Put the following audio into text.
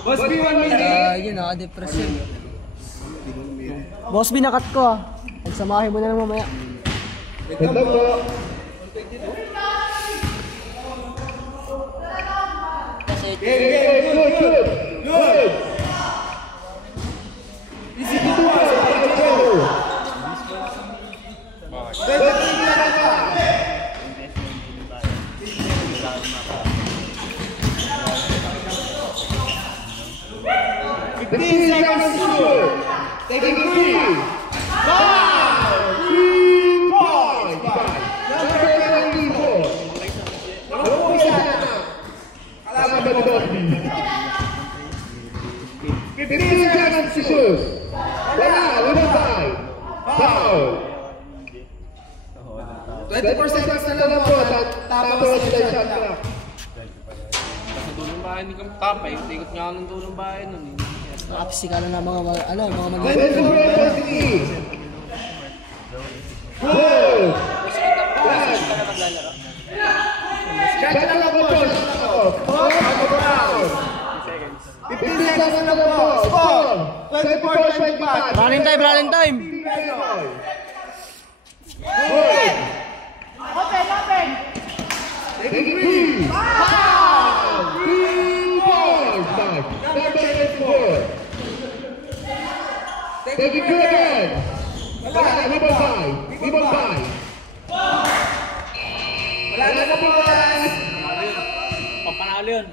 Boss B, 1 minute. Yun, naka-depress yun. Boss B, nakat ko ah. Pagsamahin mo na lang mamaya. Ganda po. Good. Easy to do. Seconds to shoot. Taking 3. 3 points. Number 24. Naumpisa na. Kalaban ni Boss B. 15 seconds to shoot. Wala, limang time. Foul. 24 seconds na lang po. Tapos sila shot clock. Sa dulong bahay ni Kampay, ikot nga ng dulong bahay nun. Nakapsika na mga mag-ibig. Let's go, Boss. Good. Shot clock po. 15 seconds na po. Score. 24-25. Running time. Good. Open. Taking 3. Foul. 3 points. Number 24. Taking 2 again. Wala, number 5. Wala na po. Papanalo yun.